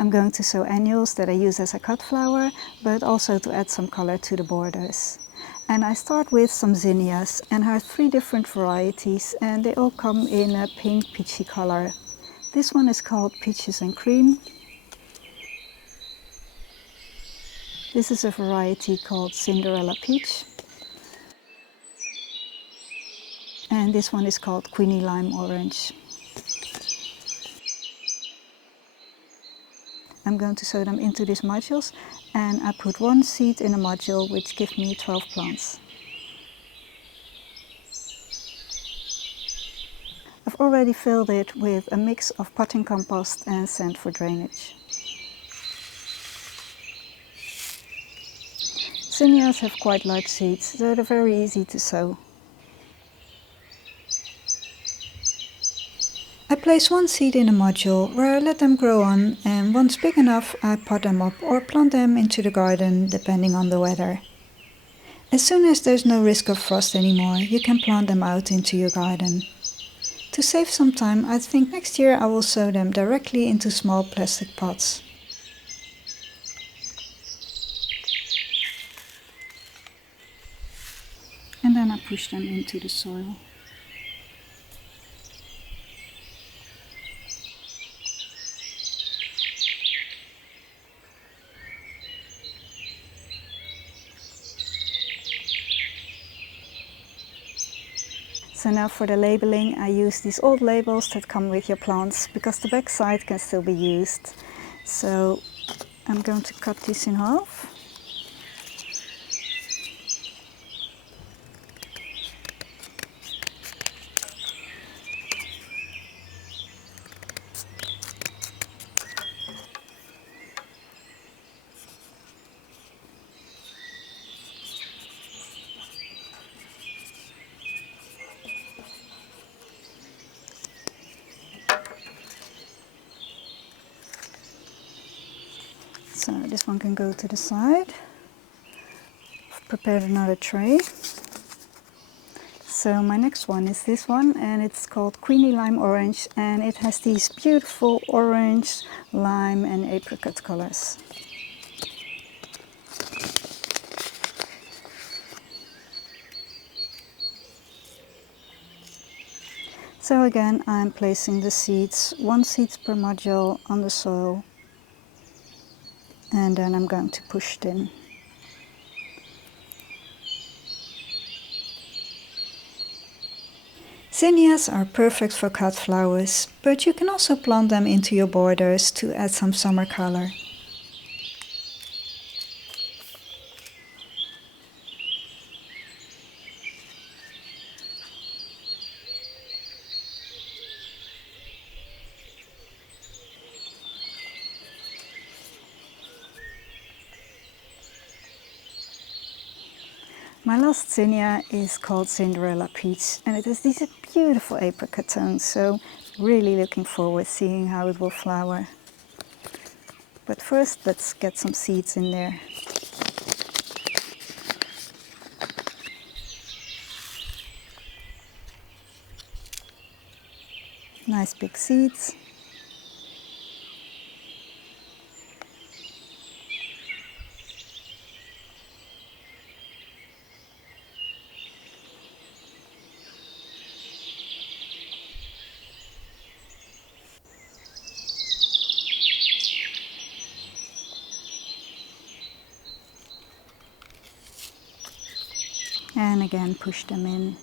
I'm going to sow annuals that I use as a cut flower, but also to add some color to the borders. And I start with some zinnias, and I have 3 different varieties, and they all come in a pink peachy color. This one is called Peaches and Cream. This is a variety called Zinderella Peach. And this one is called Queeny Lime Orange. I'm going to sow them into these modules, and I put 1 seed in a module, which gives me 12 plants. I've already filled it with a mix of potting compost and sand for drainage. Zinnias have quite large seeds, so they're very easy to sow. I place 1 seed in a module where I let them grow on, and once big enough I pot them up or plant them into the garden depending on the weather. As soon as there's no risk of frost anymore, you can plant them out into your garden. To save some time, I think next year I will sow them directly into small plastic pots. And then I push them into the soil. So now for the labeling, I use these old labels that come with your plants, because the back side can still be used. So I'm going to cut this in half. So this one can go to the side. I've prepared another tray. So my next one is this one, and it's called Queeny Lime Orange, and it has these beautiful orange, lime and apricot colors. So again, I'm placing the seeds, 1 seed per module on the soil. And then I'm going to push it in. Zinnias are perfect for cut flowers, but you can also plant them into your borders to add some summer color. My last zinnia is called Zinderella Peach, and it has these beautiful apricot tones, so really looking forward to seeing how it will flower. But first, let's get some seeds in there. Nice big seeds. And again push them in.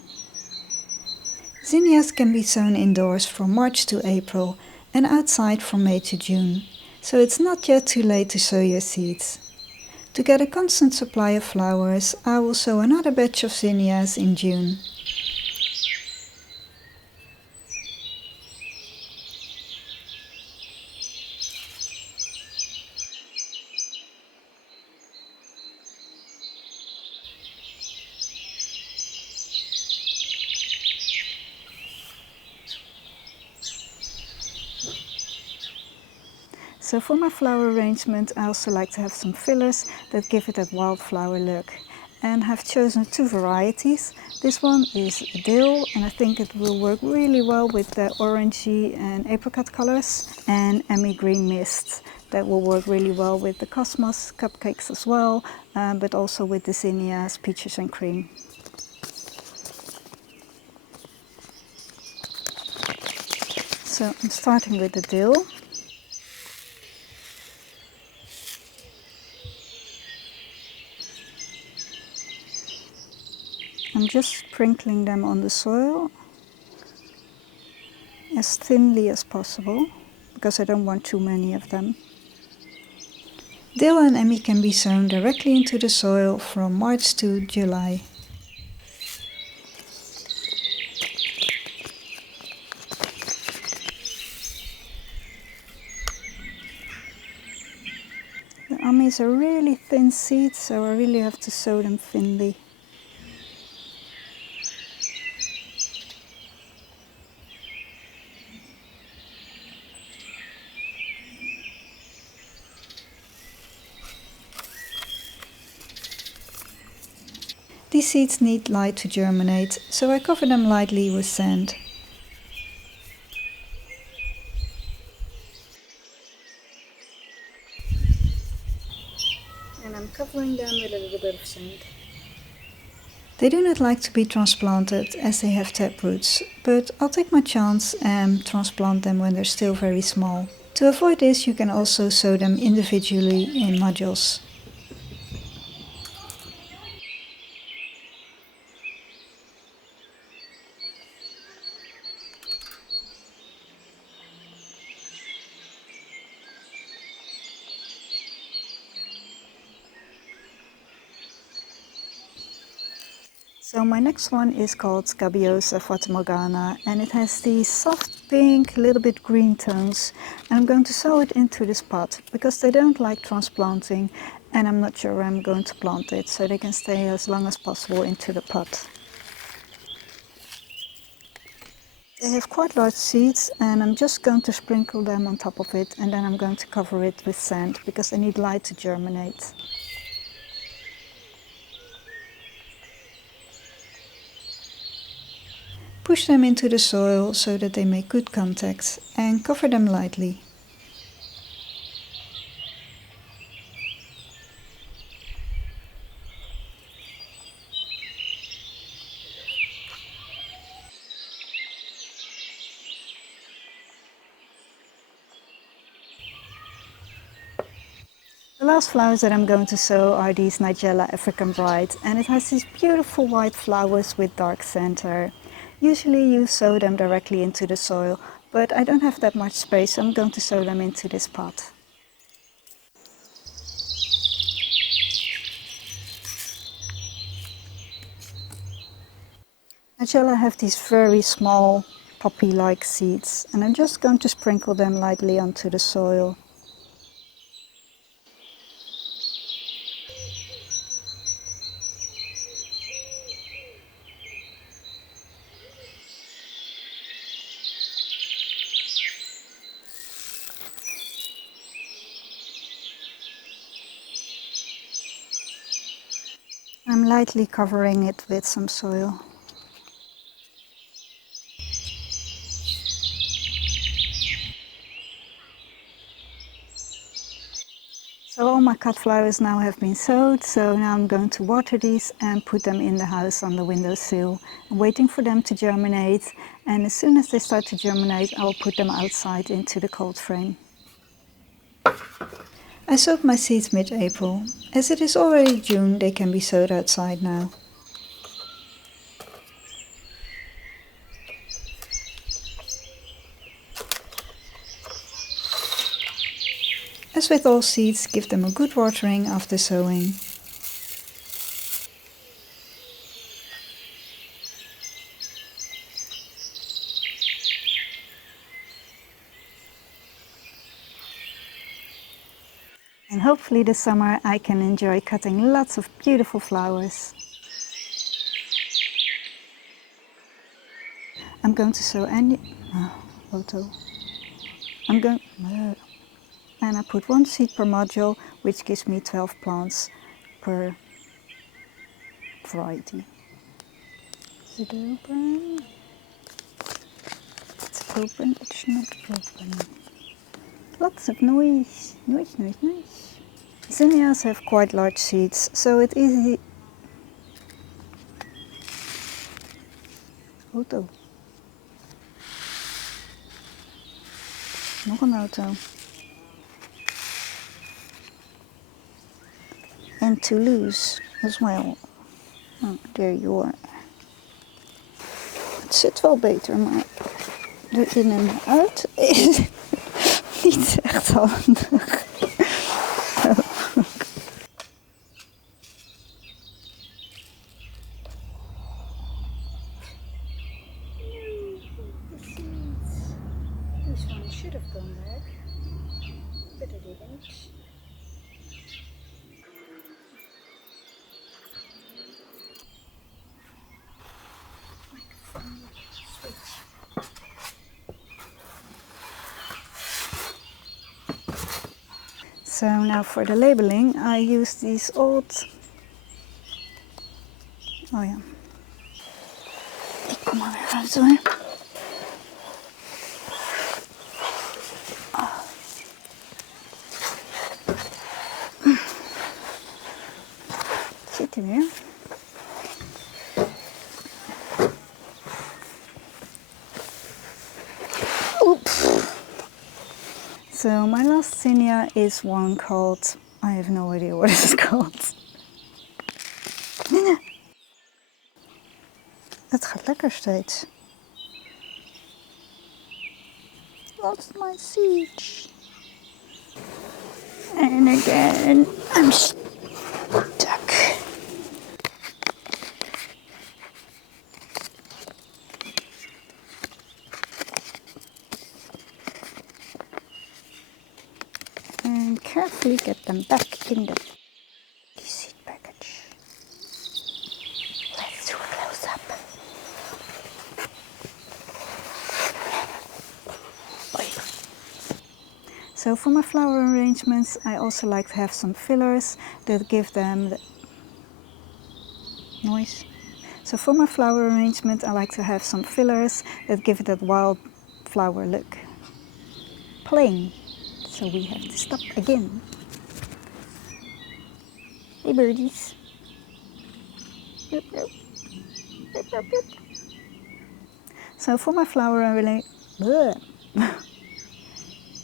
Zinnias can be sown indoors from March to April and outside from May to June, so it's not yet too late to sow your seeds. To get a constant supply of flowers, I will sow another batch of zinnias in June. So for my flower arrangement, I also like to have some fillers that give it that wildflower look. And I've chosen 2 varieties. This one is Dill, and I think it will work really well with the orangey and apricot colors, and Ammi Green Mist. That will work really well with the Cosmos cupcakes as well, but also with the Zinnias, peaches and cream. So I'm starting with the dill. I'm just sprinkling them on the soil as thinly as possible, because I don't want too many of them. Dill and Ammi can be sown directly into the soil from March to July. The Ammis are really thin seeds, so I really have to sow them thinly. These seeds need light to germinate, so I cover them lightly with sand. And I'm covering them with a little bit of sand. They do not like to be transplanted as they have tap roots, but I'll take my chance and transplant them when they're still very small. To avoid this, you can also sow them individually in modules. So my next one is called Scabiosa Fata Morgana, and it has these soft pink, little bit green tones. And I'm going to sow it into this pot because they don't like transplanting, and I'm not sure where I'm going to plant it, so they can stay as long as possible into the pot. They have quite large seeds, and I'm just going to sprinkle them on top of it, and then I'm going to cover it with sand because they need light to germinate. Push them into the soil so that they make good contact and cover them lightly. The last flowers that I'm going to sow are these Nigella African Bride, and it has these beautiful white flowers with dark center. Usually you sow them directly into the soil, but I don't have that much space, so I'm going to sow them into this pot. Nigella have these very small poppy-like seeds, and I'm just going to sprinkle them lightly onto the soil. I'm lightly covering it with some soil. So all my cut flowers now have been sowed, so now I'm going to water these and put them in the house on the windowsill. I'm waiting for them to germinate, and as soon as they start to germinate, I'll put them outside into the cold frame. I sowed my seeds mid-April. As it is already June, they can be sowed outside now. As with all seeds, give them a good watering after sowing. And hopefully this summer I can enjoy cutting lots of beautiful flowers. I'm going to sow photo. And I put 1 seed per module, which gives me 12 plants per variety. Is it open? It's open, it's not open. Lots of noise. Noise, noise, noise. Zinnias have quite large seeds, so it's easy. Auto. Nog een auto. And to lose as well. Oh, there you are. Het zit wel beter, maar erin en uit is niet echt handig. This one should have gone back, but it didn't. So now for the labeling, I use these old... Oh ja. Ik kom er weer uit hoor. Zit er weer. Oops. So my last zinnia is one called... I have no idea what it's called. Het gaat lekker steeds. Lost my seeds. And again, I'm stuck. And carefully get them back in the seed package. Let's do a close-up. So for my flower arrangements, I also like to have some fillers that give them the noise. So for my flower arrangement, I like to have some fillers that give it that wildflower look. Plain. So we have to stop again. Hey birdies. Boop, boop. Boop, boop, boop. So for my flower arrangement,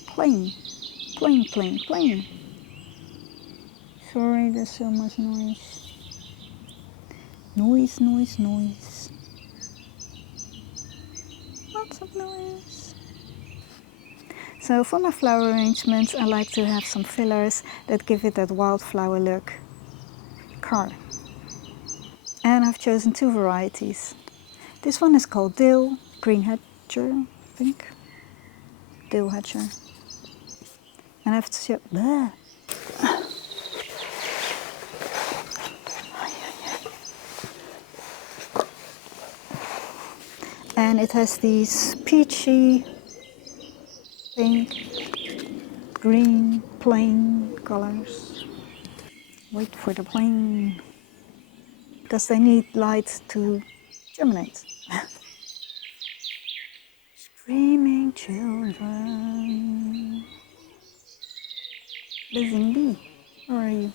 plain. Plain, plain, plain. Sorry, there's so much noise. Noise, noise, noise. Lots of noise. So for my flower arrangements, I like to have some fillers that give it that wildflower look. Car. And I've chosen two varieties. This one is called Dill, green hatcher, I think. Dill hatcher. And I have to show... Bleh. And it has these peachy, pink, green, plain colors. Wait for the plain. Because they need light to germinate. Screaming children. Buzzing bee, where are you?